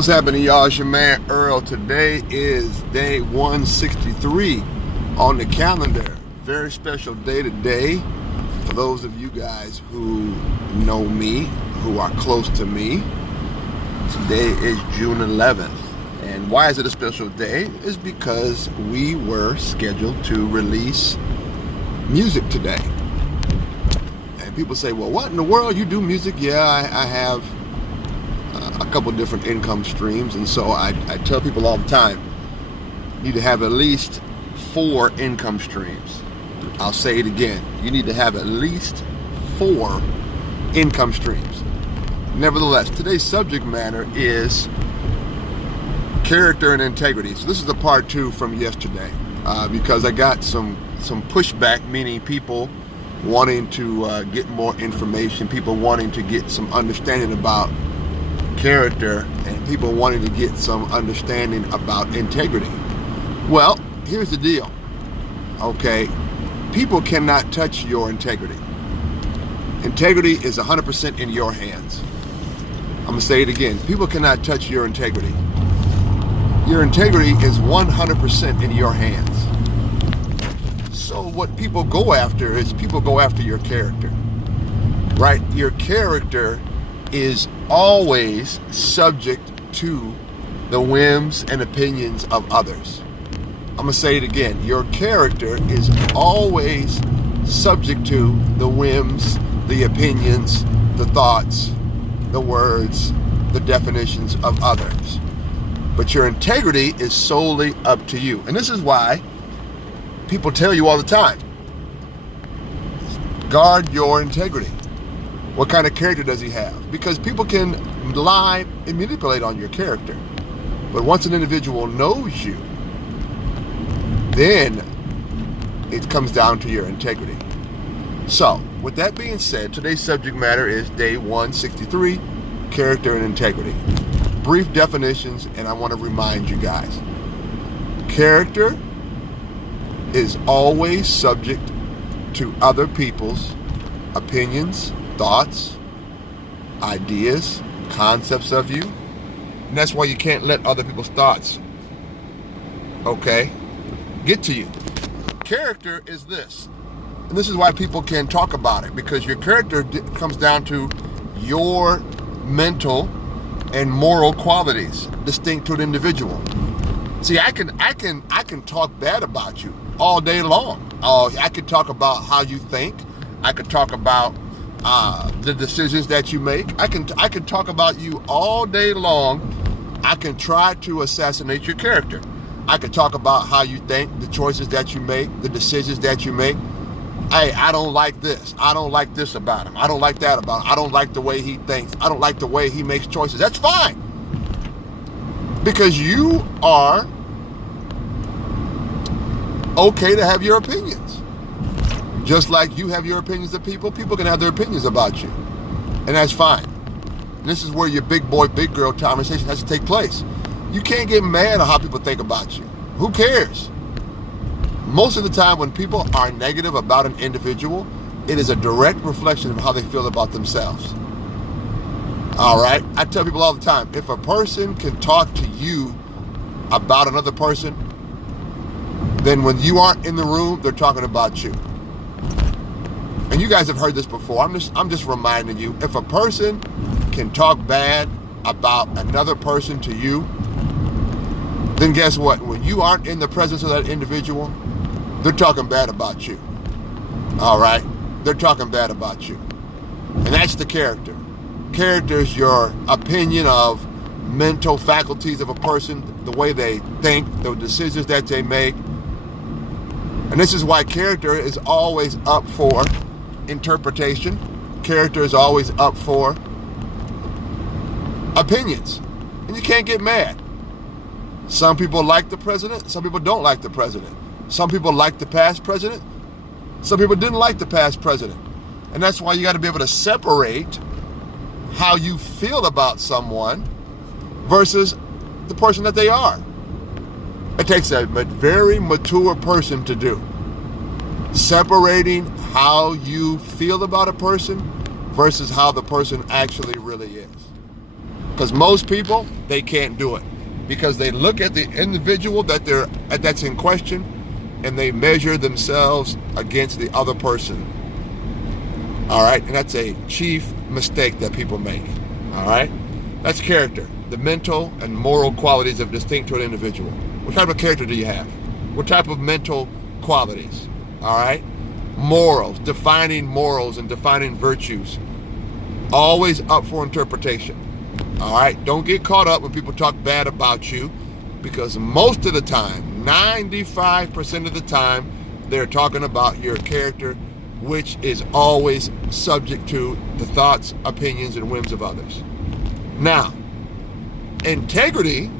What's happening, y'all? It's your man Earl. Today is day 163 on the calendar. Very special day today. For those of you guys who know me, who are close to me, today is June 11th. And why is it a special day? It's because we were scheduled to release music today. And people say, well, what in the world? You do music? Yeah, I have a couple different income streams, and so I tell people all the time, you need to have at least 4 income streams. I'll say it again, you need to have at least 4 income streams. Nevertheless, today's subject matter is character and integrity. So this is the part 2 from yesterday, because I got some pushback, meaning people wanting to get more information, people wanting to get some understanding about character, and people wanting to get some understanding about integrity. Well, here's the deal. Okay, people cannot touch your integrity. Integrity is 100% in your hands. I'm gonna say it again. People cannot touch your integrity. Your integrity is 100% in your hands. So what people go after is people go after your character, right? Your character is always subject to the whims and opinions of others. I'm going to say it again. Your character is always subject to the whims, the opinions, the thoughts, the words, the definitions of others. But your integrity is solely up to you. And this is why people tell you all the time, guard your integrity. What kind of character does he have? Because people can lie and manipulate on your character. But once an individual knows you, then it comes down to your integrity. So, with that being said, today's subject matter is day 163, character and integrity. Brief definitions, and I want to remind you guys. Character is always subject to other people's opinions, thoughts, ideas, concepts of you. And that's why you can't let other people's thoughts, get to you. Character is this. And this is why people can talk about it, because your character comes down to your mental and moral qualities distinct to an individual. See, I can talk bad about you all day long. I could talk about how you think. I could talk about the decisions that you make. I can talk about you all day long. I can try to assassinate your character. I could talk about how you think, the choices that you make, the decisions that you make. Hey, I don't like this. I don't like this about him. I don't like that about him. I don't like the way he thinks. I don't like the way he makes choices. That's fine. Because you are okay to have your opinions. Just like you have your opinions of people, people can have their opinions about you. And that's fine. And this is where your big boy, big girl conversation has to take place. You can't get mad at how people think about you. Who cares? Most of the time when people are negative about an individual, it is a direct reflection of how they feel about themselves. All right? I tell people all the time, if a person can talk to you about another person, then when you aren't in the room, they're talking about you. And you guys have heard this before. I'm just reminding you, if a person can talk bad about another person to you, then guess what? When you aren't in the presence of that individual, they're talking bad about you. All right? They're talking bad about you. And that's the character. Character is your opinion of mental faculties of a person, the way they think, the decisions that they make. And this is why character is always up for interpretation. Character is always up for opinions. And you can't get mad. Some people like the president, some people don't like the president. Some people like the past president, some people didn't like the past president. And that's why you got to be able to separate how you feel about someone versus the person that they are. It takes a very mature person to do. Separating how you feel about a person versus how the person actually really is. Because most people, they can't do it. Because they look at the individual that's in question and they measure themselves against the other person. All right? And that's a chief mistake that people make. All right? That's character. The mental and moral qualities of distinct to an individual. What type of character do you have? What type of mental qualities? All right? Morals, defining morals and defining virtues. Always up for interpretation. All right? Don't get caught up when people talk bad about you, because most of the time, 95% of the time, they're talking about your character, which is always subject to the thoughts, opinions, and whims of others. Now, integrity,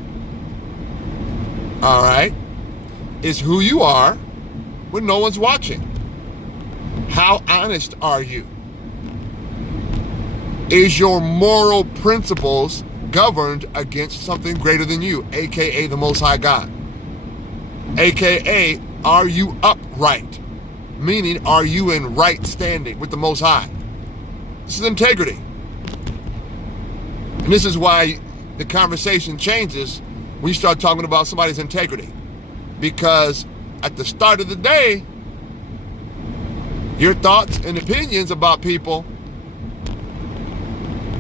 all right, is who you are when no one's watching. How honest are you? Is your moral principles governed against something greater than you, aka the Most High God? AKA, are you upright? Meaning, are you in right standing with the Most High? This is integrity. And this is why the conversation changes when you start talking about somebody's integrity. Because at the start of the day, your thoughts and opinions about people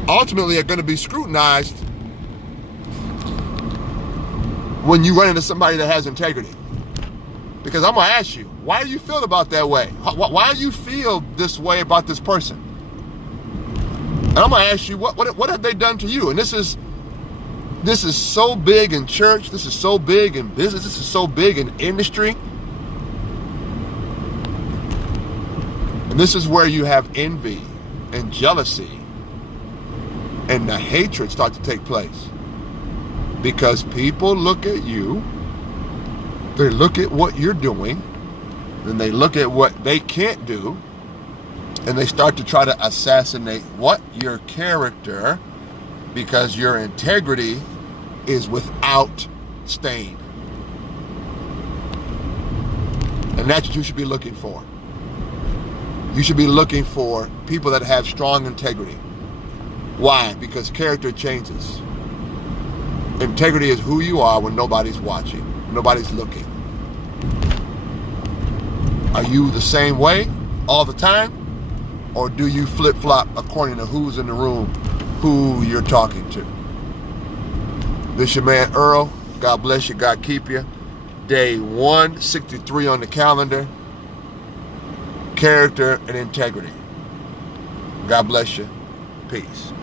ultimately are going to be scrutinized when you run into somebody that has integrity. Because I'm going to ask you, why do you feel about that way? Why do you feel this way about this person? And I'm going to ask you, what have they done to you? And this is so big in church. This is so big in business. This is so big in industry. And this is where you have envy and jealousy and the hatred start to take place. Because people look at you, they look at what you're doing, then they look at what they can't do, and they start to try to assassinate what? Your character, because your integrity is without stain. And that's what you should be looking for. You should be looking for people that have strong integrity. Why? Because character changes. Integrity is who you are when nobody's watching, nobody's looking. Are you the same way all the time? Or do you flip-flop according to who's in the room, who you're talking to? This your man Earl. God bless you. God keep you. Day 163 on the calendar. Character and integrity. God bless you. Peace.